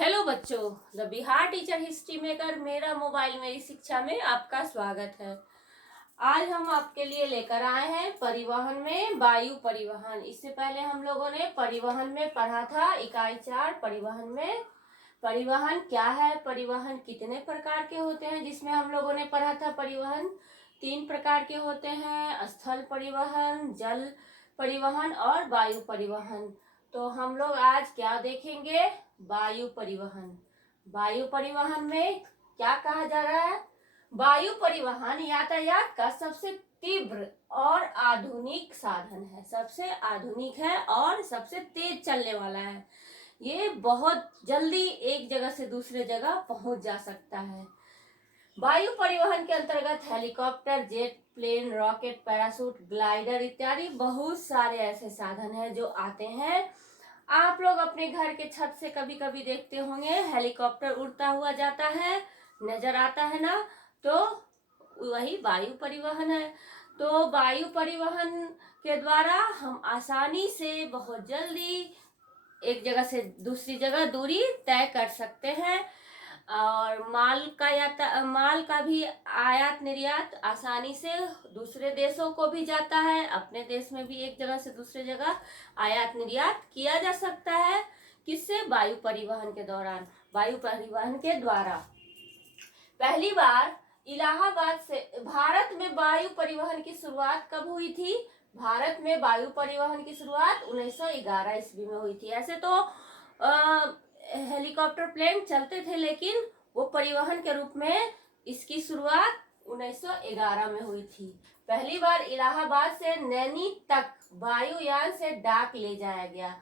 Hello बच्चों, the Bihar teacher history maker मेरा mobile मेरी शिक्षा में आपका स्वागत है। आज हम आपके लिए लेकर आए हैं परिवहन में वायु परिवहन। इससे पहले हम लोगों ने परिवहन में पढ़ा था इकाई 4 परिवहन में। परिवहन क्या है, परिवहन कितने प्रकार के होते हैं, जिसमें हम लोगों ने पढ़ा था परिवहन 3 प्रकार के होते हैं, स्थल परिवहन, जल परिवहन और वायु परिवहन। तो हम लोग आज क्या देखेंगे, वायु परिवहन। वायु परिवहन में क्या कहा जा रहा है, वायु परिवहन यातायात का सबसे तीव्र और आधुनिक साधन है। सबसे आधुनिक है और सबसे तेज चलने वाला है। ये बहुत जल्दी एक जगह से दूसरे जगह पहुंच जा सकता है। वायु परिवहन के अंतर्गत helicopter, jet plane, rocket, parachute, glider इत्यादि बहुत सारे ऐसे साधन हैं जो आते हैं। आप लोग अपने घर के छत से कभी कभी देखते होंगे हेलीकॉप्टर उड़ता हुआ जाता है, नजर आता है ना, तो वही वायु परिवहन है। तो वायु परिवहन के द्वारा हम आसानी से बहुत जल्दी एक जगह से दूसरी जगह दूरी तय कर सकते हैं। और माल का भी आयात निर्यात आसानी से दूसरे देशों को भी जाता है। अपने देश में भी एक जगह से दूसरे जगह आयात निर्यात किया जा सकता है। किससे? वायु परिवहन के दौरान, वायु परिवहन के द्वारा। पहली बार इलाहाबाद से भारत में वायु परिवहन की शुरुआत कब हुई थी? भारत में वायु परिवहन की शुरुआत 1911 ईस्वी में हुई थी। ऐसे तो हेलीकॉप्टर प्लेन चलते थे, लेकिन वो परिवहन के रूप में इसकी शुरुआत 1911 में हुई थी। पहली बार इलाहाबाद से नैनी तक वायुयान से डाक ले जाया गया।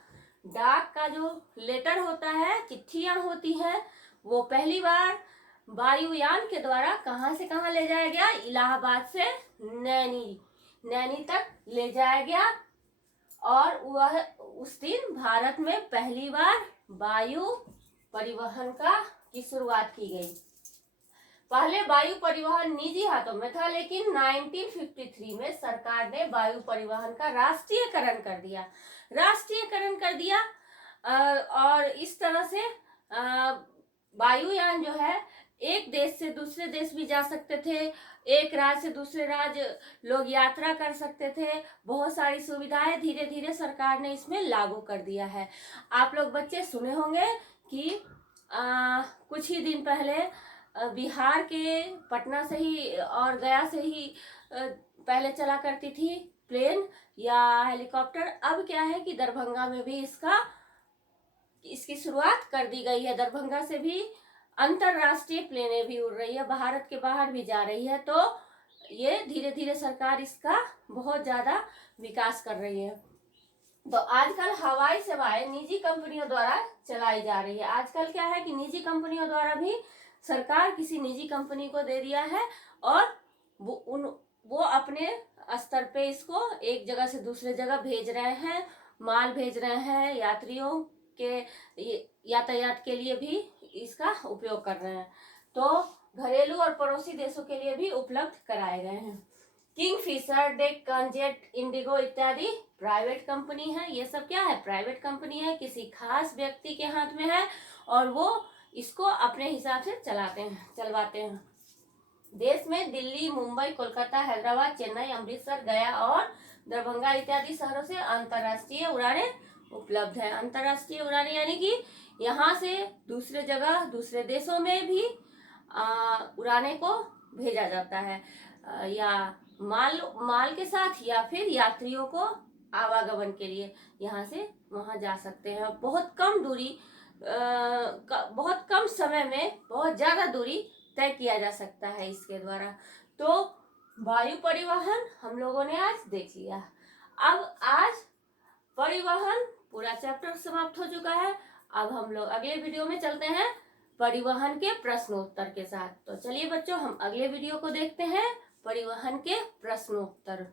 डाक का जो लेटर होता है, चिट्ठियां होती हैं, वो पहली बार वायुयान के द्वारा कहां से कहां ले जाया गया? इलाहाबाद से नैनी तक ले जाया गया। और वह उस दिन भारत में पहली बार वायु परिवहन की शुरुआत की गई। पहले वायु परिवहन निजी हाथों में था, लेकिन 1953 में सरकार ने वायु परिवहन का राष्ट्रीयकरण कर दिया। और इस तरह से वायुयान जो है एक देश से दूसरे देश भी जा सकते थे, एक राज्य से दूसरे राज्य लोग यात्रा कर सकते थे। बहुत सारी सुविधाएं धीरे धीरे सरकार ने इसमें लागू कर दिया है। आप लोग बच्चे सुने होंगे कि कुछ ही दिन पहले बिहार के पटना से ही और गया से ही पहले चला करती थी प्लेन या हेलीकॉप्टर। अब क्या है कि दरभंगा में भी इसकी शुरुआत कर दी गई है। दरभंगा से भी अंतरराष्ट्रीय प्लेनें भी उड़ रही है, भारत के बाहर भी जा रही है। तो ये धीरे धीरे सरकार इसका बहुत ज्यादा विकास कर रही है। तो आजकल हवाई सेवाएं निजी कंपनियों द्वारा चलाई जा रही है। आजकल क्या है कि निजी कंपनियों द्वारा भी सरकार किसी निजी कंपनी को दे दिया है, और वो अपने स्तर पे इसको एक जगह से दूसरे जगह भेज रहे हैं, माल भेज रहे हैं, यात्रियों के यातायात के लिए भी इसका उपयोग कर रहे हैं। तो घरेलू और पड़ोसी देशों के लिए भी उपलब्ध कराए गए हैं। किंगफिशर, डेक्कन जेट, इंडिगो इत्यादि प्राइवेट कंपनी है। ये सब क्या है? प्राइवेट कंपनी है, किसी खास व्यक्ति के हाथ में है और वो इसको अपने हिसाब से चलवाते हैं। देश में दिल्ली, मुंबई, कोलकाता, हैदराबाद, चेन्नई, अमृतसर, गया और दरभंगा इत्यादि शहरों से अंतर्राष्ट्रीय उड़ानें उपलब्ध है। अंतर्राष्ट्रीय उड़ानें यानी कि यहाँ से दूसरे जगह दूसरे देशों में भी उड़ाने को भेजा जाता है, या माल के साथ या फिर यात्रियों को आवागमन के लिए यहाँ से वहां जा सकते हैं। बहुत कम दूरी, बहुत कम समय में बहुत ज्यादा दूरी तय किया जा सकता है इसके द्वारा। तो वायु परिवहन हम लोगों ने आज देख लिया। अब आज परिवहन पूरा चैप्टर समाप्त हो चुका है। अब हम लोग अगले वीडियो में चलते हैं परिवहन के प्रश्नोत्तर के साथ। तो चलिए बच्चों, हम अगले वीडियो को देखते हैं, परिवहन के प्रश्नोत्तर।